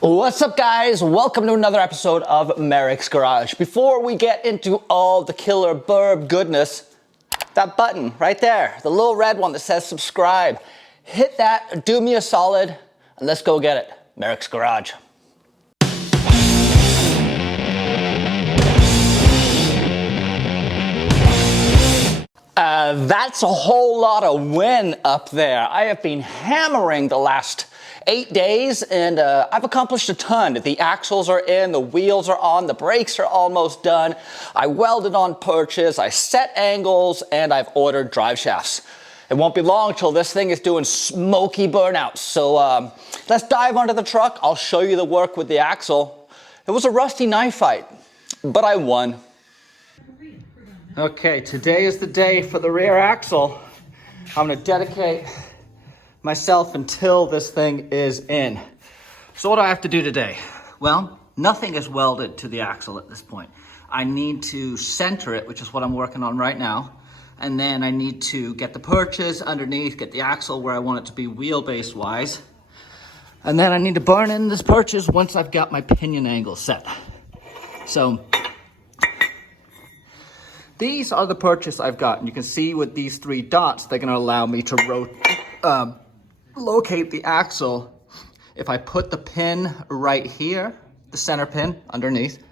What's up, guys? Welcome to another episode of Merricks Garage. Before we get into all the killer burb goodness, that button right there, the little red one that says subscribe, hit that, do me a solid, and let's go get it. Merricks Garage. That's a whole lot of win up there. I have been hammering the last 8 days and I've accomplished a ton. The axles are in, the wheels are on, the brakes are almost done. I welded on perches, I set angles, and I've ordered drive shafts. It won't be long till this thing is doing smoky burnouts. So let's dive onto the truck. I'll show you the work with the axle. It was a rusty knife fight, but I won. Okay, today is the day for the rear axle. I'm gonna dedicate myself until this thing is in. So what do I have to do today? Well, nothing is welded to the axle at this point. I need to center it, which is what I'm working on right now. And then I need to get the perches underneath, get the axle where I want it to be wheelbase wise. And then I need to burn in this perches once I've got my pinion angle set. So these are the perches I've got. And you can see with these 3 dots, they're gonna allow me to locate the axle. If I put the pin right here, the center pin underneath,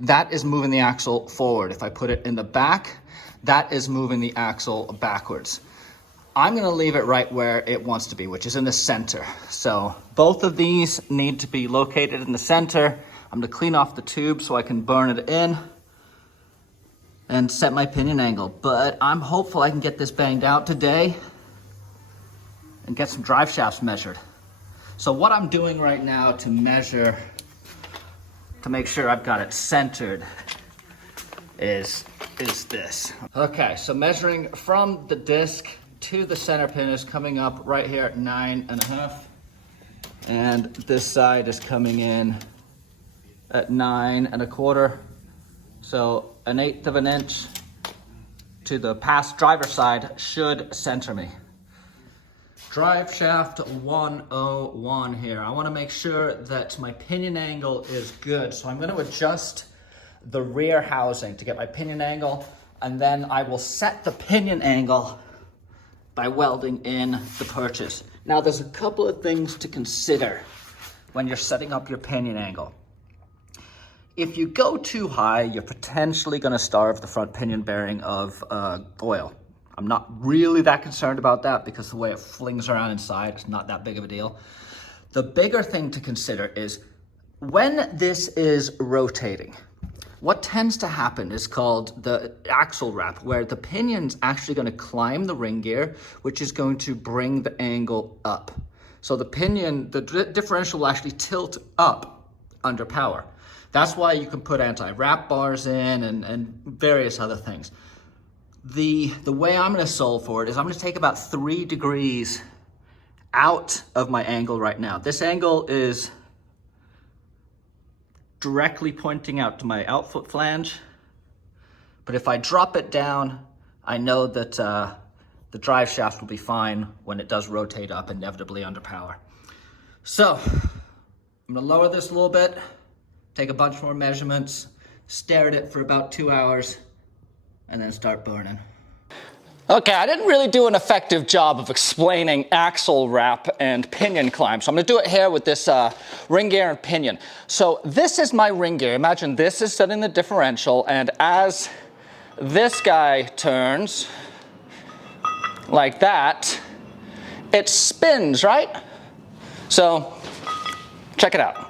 that is moving the axle forward. If I put it in the back, that is moving the axle backwards. I'm gonna leave it right where it wants to be, which is in the center. So both of these need to be located in the center. I'm gonna clean off the tube so I can burn it in and set my pinion angle. But I'm hopeful I can get this banged out today and get some drive shafts measured. So what I'm doing right now to measure, to make sure I've got it centered is this. Okay, so measuring from the disc to the center pin is coming up right here at 9.5. And this side is coming in at 9.25. So 1/8 of an inch to the past driver side should center me. Drive shaft 101 here. I want to make sure that my pinion angle is good. So I'm going to adjust the rear housing to get my pinion angle, and then I will set the pinion angle by welding in the perches. Now there's a couple of things to consider when you're setting up your pinion angle. If you go too high, you're potentially going to starve the front pinion bearing of oil. I'm not really that concerned about that because the way it flings around inside, it's not that big of a deal. The bigger thing to consider is when this is rotating, what tends to happen is called the axle wrap, where the pinion's actually going to climb the ring gear, which is going to bring the angle up. So the pinion, the differential will actually tilt up under power. That's why you can put anti-wrap bars in and various other things. The way I'm going to solve for it is I'm going to take about 3 degrees out of my angle right now. This angle is directly pointing out to my outfoot flange. But if I drop it down, I know that the drive shaft will be fine when it does rotate up, inevitably under power. So I'm going to lower this a little bit, take a bunch more measurements, stare at it for about 2 hours, and then start burning. Okay, I didn't really do an effective job of explaining axle wrap and pinion climb, so I'm gonna do it here with this ring gear and pinion. So this is my ring gear. Imagine this is setting the differential, and as this guy turns like that, it spins, right? So check it out.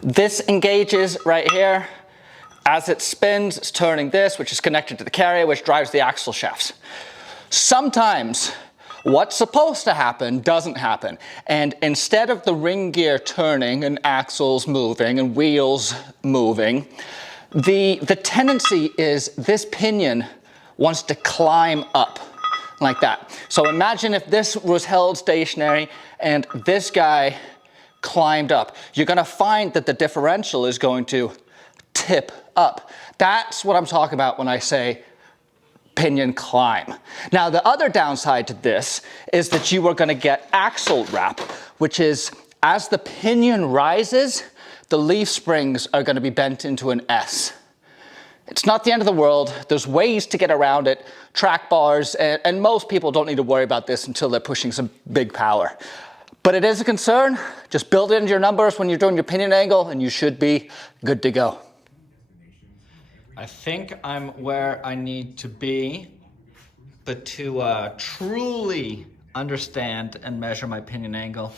This engages right here. As it spins, it's turning this, which is connected to the carrier, which drives the axle shafts. Sometimes what's supposed to happen doesn't happen. And instead of the ring gear turning and axles moving and wheels moving, the tendency is this pinion wants to climb up like that. So imagine if this was held stationary and this guy climbed up. You're going to find that the differential is going to tip up. That's what I'm talking about when I say pinion climb. Now, the other downside to this is that you are going to get axle wrap, which is as the pinion rises, the leaf springs are going to be bent into an S. It's not the end of the world. There's ways to get around it, track bars, and most people don't need to worry about this until they're pushing some big power. But it is a concern. Just build it into your numbers when you're doing your pinion angle and you should be good to go. I think I'm where I need to be, but to truly understand and measure my pinion angle,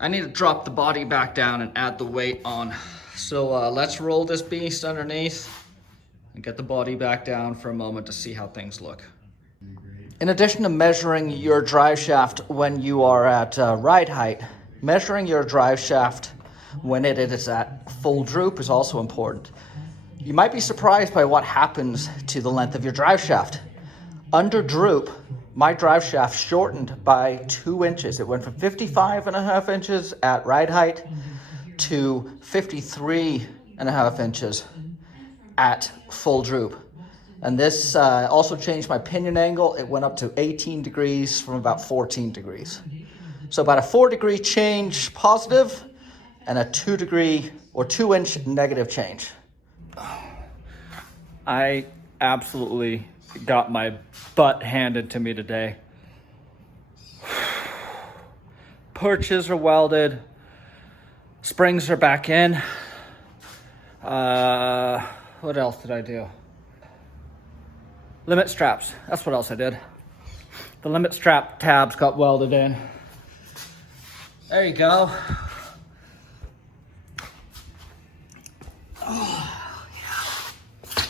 I need to drop the body back down and add the weight on. So let's roll this beast underneath and get the body back down for a moment to see how things look. In addition to measuring your drive shaft when you are at ride height, measuring your drive shaft when it is at full droop is also important. You might be surprised by what happens to the length of your drive shaft. Under droop, my drive shaft shortened by 2 inches. It went from 55.5 inches at ride height to 53.5 inches at full droop. And this also changed my pinion angle. It went up to 18 degrees from about 14 degrees. So about a 4-degree change positive and a 2-degree or 2-inch negative change. I absolutely got my butt handed to me today. Perches are welded. Springs are back in. What else did I do? Limit straps. That's what else I did. The limit strap tabs got welded in. There you go. Oh, yeah.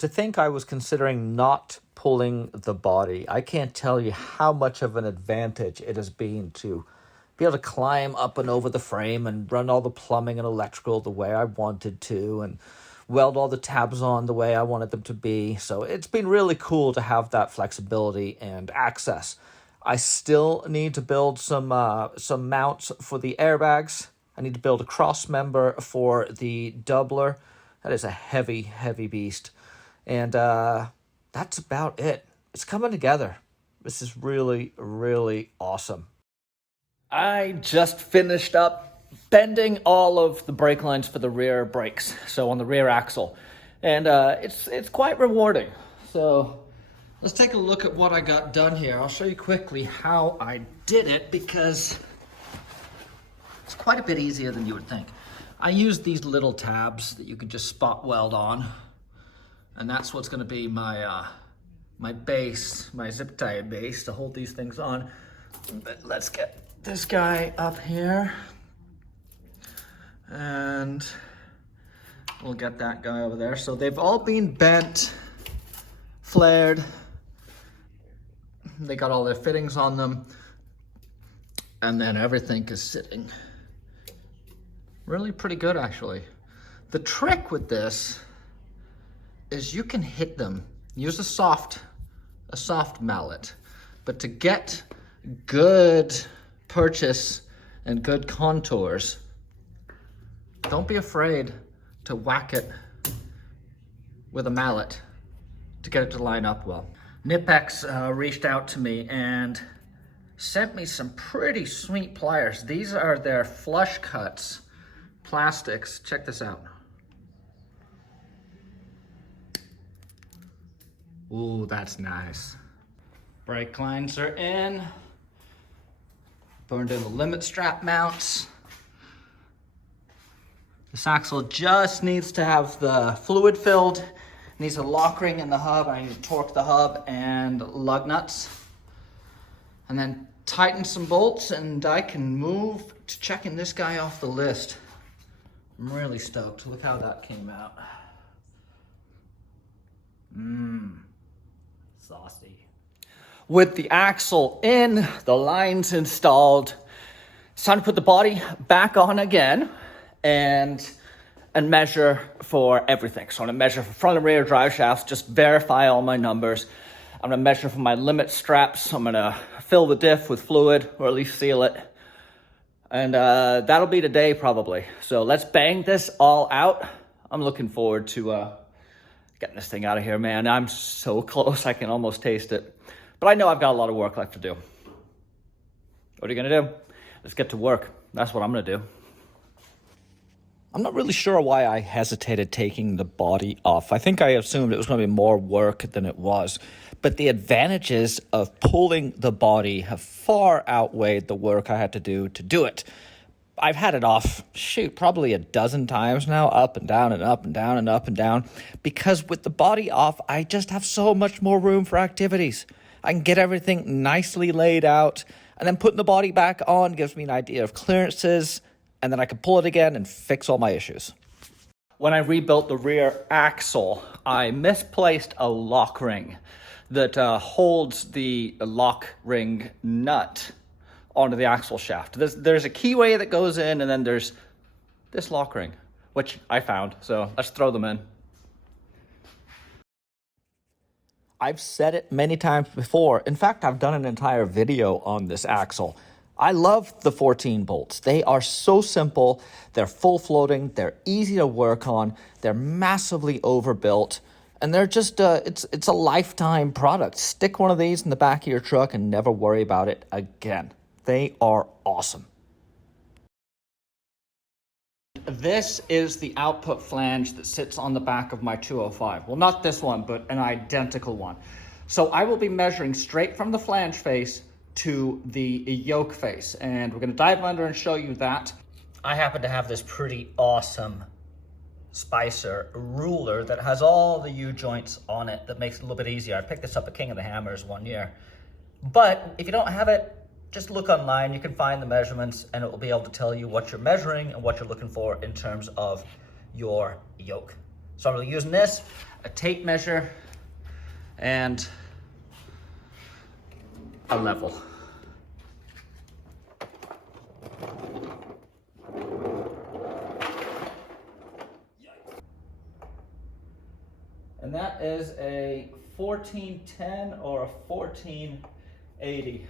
To think I was considering not pulling the body, I can't tell you how much of an advantage it has been to be able to climb up and over the frame and run all the plumbing and electrical the way I wanted to and weld all the tabs on the way I wanted them to be. So it's been really cool to have that flexibility and access. I still need to build some mounts for the airbags. I need to build a cross member for the doubler. That is a heavy, heavy beast. And that's about it. It's coming together. This is really, really awesome. I just finished up bending all of the brake lines for the rear brakes, so on the rear axle. And it's quite rewarding. So let's take a look at what I got done here. I'll show you quickly how I did it because it's quite a bit easier than you would think. I used these little tabs that you could just spot weld on. And that's what's going to be my my base, my zip tie base to hold these things on. But let's get this guy up here. And we'll get that guy over there. So they've all been bent, flared. They got all their fittings on them. And then everything is sitting really pretty good, actually. The trick with this is you can hit them. Use a soft mallet. But to get good purchase and good contours, don't be afraid to whack it with a mallet to get it to line up well. Nipex reached out to me and sent me some pretty sweet pliers. These are their flush cuts plastics. Check this out. Ooh, that's nice. Brake lines are in. Burned in the limit strap mounts. This axle just needs to have the fluid filled. Needs a lock ring in the hub. I need to torque the hub and lug nuts. And then tighten some bolts and I can move to checking this guy off the list. I'm really stoked. Look how that came out. Saucy. With the axle in, the lines installed, it's time to put the body back on again and measure for everything. So I'm gonna measure for front and rear drive shafts, just verify all my numbers. I'm gonna measure for my limit straps. I'm gonna fill the diff with fluid, or at least seal it. And that'll be today probably. So let's bang this all out. I'm looking forward to getting this thing out of here, man. I'm so close, I can almost taste it. But I know I've got a lot of work left to do. What are you gonna do? Let's get to work. That's what I'm gonna do. I'm not really sure why I hesitated taking the body off. I think I assumed it was going to be more work than it was. But the advantages of pulling the body have far outweighed the work I had to do it. I've had it off, probably a dozen times now, up and down and up and down and up and down. Because with the body off, I just have so much more room for activities. I can get everything nicely laid out. And then putting the body back on gives me an idea of clearances. And then I can pull it again and fix all my issues. When I rebuilt the rear axle, I misplaced a lock ring that holds the lock ring nut onto the axle shaft. There's a keyway that goes in, and then there's this lock ring, which I found. So let's throw them in. I've said it many times before. In fact, I've done an entire video on this axle. I love the 14 bolts. They are so simple. They're full floating. They're easy to work on. They're massively overbuilt. And they're just, it's a lifetime product. Stick one of these in the back of your truck and never worry about it again. They are awesome. This is the output flange that sits on the back of my 205. Well, not this one, but an identical one. So I will be measuring straight from the flange face to the yoke face, and we're going to dive under and show you that. I happen to have this pretty awesome Spicer ruler that has all the U-joints on it that makes it a little bit easier. I picked this up at King of the Hammers one year. But if you don't have it, just look online. You can find the measurements and it will be able to tell you what you're measuring and what you're looking for in terms of your yoke. So I'm using this, a tape measure, and a level. And that is a 1410 or a 1480.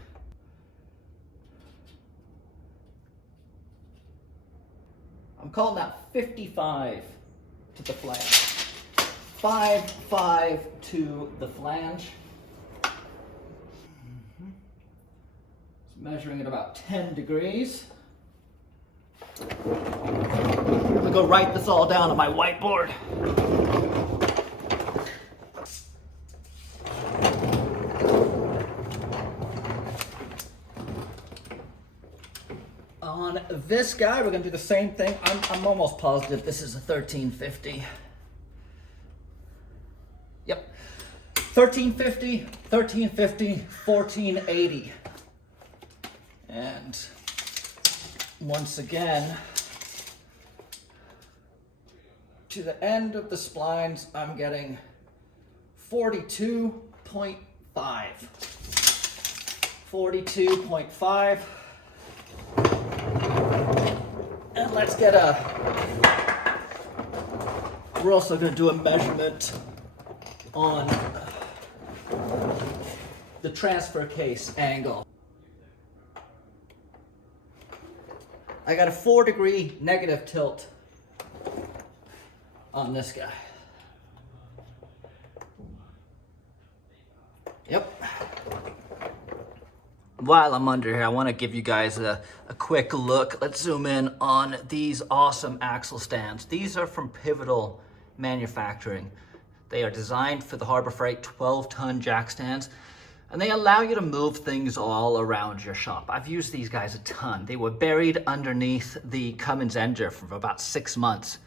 I'm calling that 55 to the flange. 5 to the flange. Measuring at about 10 degrees. I'm gonna go write this all down on my whiteboard. On this guy, we're gonna do the same thing. I'm almost positive this is a 1350. Yep, 1350, 1350, 1480. And once again, to the end of the splines, I'm getting 42.5. 42.5. And let's get we're also going to do a measurement on the transfer case angle. I got a 4-degree negative tilt on this guy. Yep. While I'm under here, I want to give you guys a quick look. Let's zoom in on these awesome axle stands. These are from Pivotal Manufacturing. They are designed for the Harbor Freight 12-ton jack stands, and they allow you to move things all around your shop. I've used these guys a ton. They were buried underneath the Cummins Ender for about 6 months.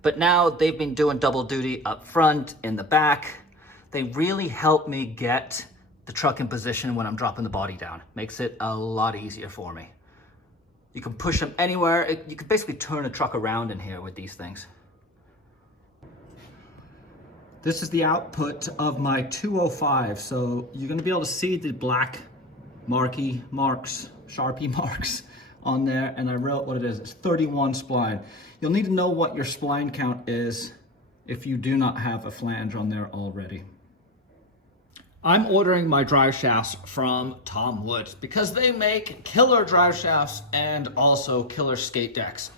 But now they've been doing double duty up front, in the back. They really help me get the truck in position when I'm dropping the body down. Makes it a lot easier for me. You can push them anywhere. You can basically turn a truck around in here with these things. This is the output of my 205. So you're gonna be able to see the black Sharpie marks on there. And I wrote what it is. It's 31 spline. You'll need to know what your spline count is if you do not have a flange on there already. I'm ordering my drive shafts from Tom Woods because they make killer drive shafts and also killer skate decks.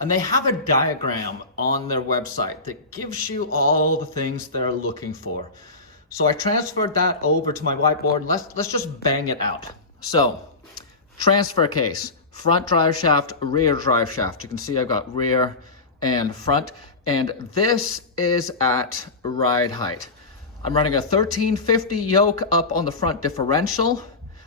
And they have a diagram on their website that gives you all the things they're looking for. So I transferred that over to my whiteboard. Let's just bang it out. So Transfer case, front drive shaft, rear drive shaft. You can see I've got rear and front, and this is at ride height. I'm running a 1350 yoke up on the front differential.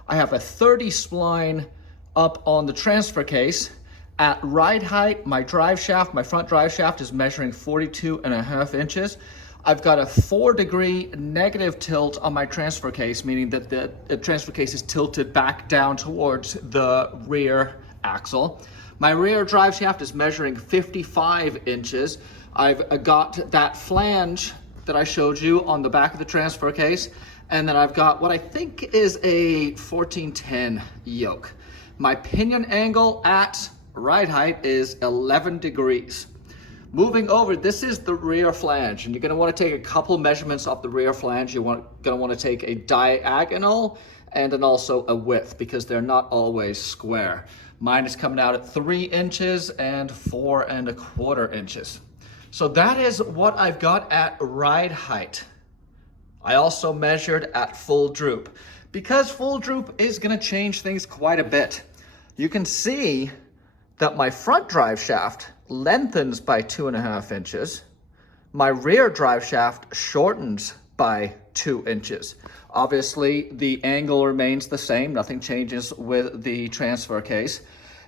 I have a 30 spline up on the transfer case. At ride height, my drive shaft, my front drive shaft is measuring 42.5 inches. I've got a 4-degree negative tilt on my transfer case, meaning that the transfer case is tilted back down towards the rear axle. My rear drive shaft is measuring 55 inches. I've got that flange that I showed you on the back of the transfer case, and then I've got what I think is a 1410 yoke. My pinion angle at ride height is 11 degrees. Moving over, this is the rear flange, and you're gonna wanna take a couple measurements off the rear flange. You're gonna wanna take a diagonal and then also a width, because they're not always square. Mine is coming out at 3 inches and 4.25 inches. So that is what I've got at ride height. I also measured at full droop, because full droop is gonna change things quite a bit. You can see that my front drive shaft lengthens by 2.5 inches. My rear drive shaft shortens by 2 inches. Obviously, the angle remains the same. Nothing changes with the transfer case.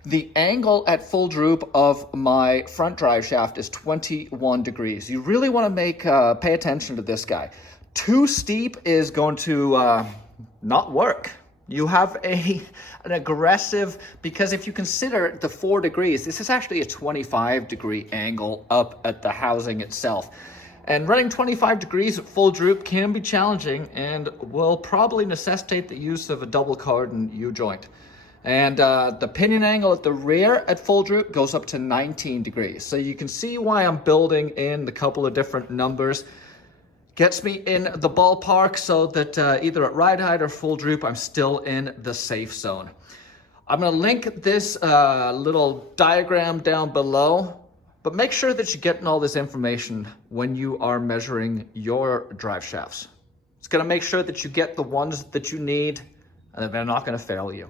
The angle at full droop of my front drive shaft is 21 degrees. You really want to pay attention to this guy. Too steep is going to not work. You have an aggressive, because if you consider the 4 degrees, this is actually a 25-degree angle up at the housing itself. And running 25 degrees at full droop can be challenging and will probably necessitate the use of a double cardan U-joint. And the pinion angle at the rear at full droop goes up to 19 degrees. So you can see why I'm building in the couple of different numbers. Gets me in the ballpark so that either at ride height or full droop, I'm still in the safe zone. I'm gonna link this little diagram down below, but make sure that you're getting all this information when you are measuring your drive shafts. It's gonna make sure that you get the ones that you need and that they're not gonna fail you.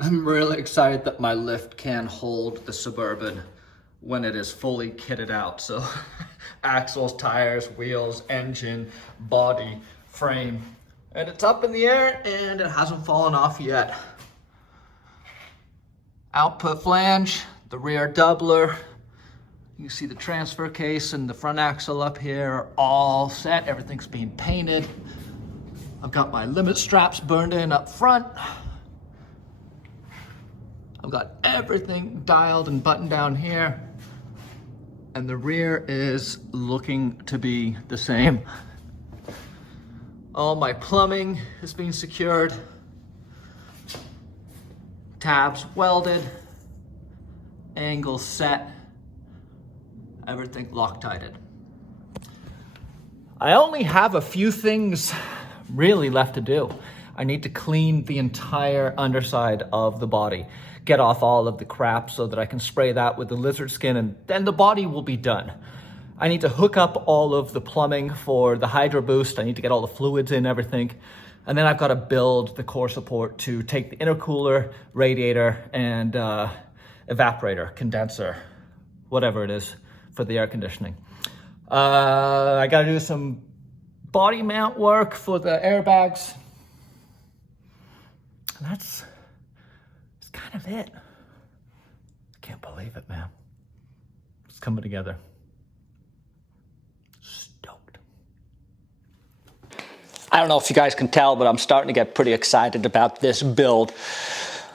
I'm really excited that my lift can hold the Suburban when it is fully kitted out. So axles, tires, wheels, engine, body, frame, and it's up in the air and it hasn't fallen off yet. Output flange, the rear doubler. You see the transfer case and the front axle up here are all set. Everything's being painted. I've got my limit straps burned in up front. I've got everything dialed and buttoned down here. And the rear is looking to be the same. All my plumbing is being secured. Tabs welded. Angles set. Everything Loctited. I only have a few things really left to do. I need to clean the entire underside of the body, get off all of the crap so that I can spray that with the lizard skin, and then the body will be done. I need to hook up all of the plumbing for the Hydro Boost. I need to get all the fluids in, everything. And then I've got to build the core support to take the intercooler, radiator, and evaporator, condenser, whatever it is for the air conditioning. I got to do some body mount work for the airbags. That's kind of it. I can't believe it, man. It's coming together. Stoked. I don't know if you guys can tell, but I'm starting to get pretty excited about this build.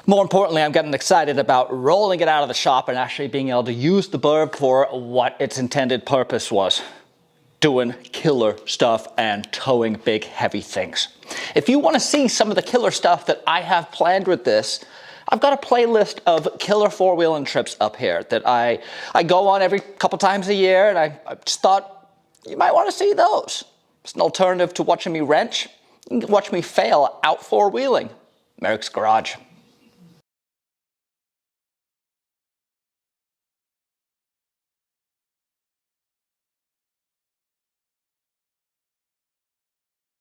More importantly, I'm getting excited about rolling it out of the shop and actually being able to use the Burb for what its intended purpose was. Doing killer stuff and towing big, heavy things. If you want to see some of the killer stuff that I have planned with this, I've got a playlist of killer four-wheeling trips up here that I go on every couple times a year, and I just thought you might want to see those. It's an alternative to watching me wrench. You can watch me fail out four-wheeling. Merricks Garage.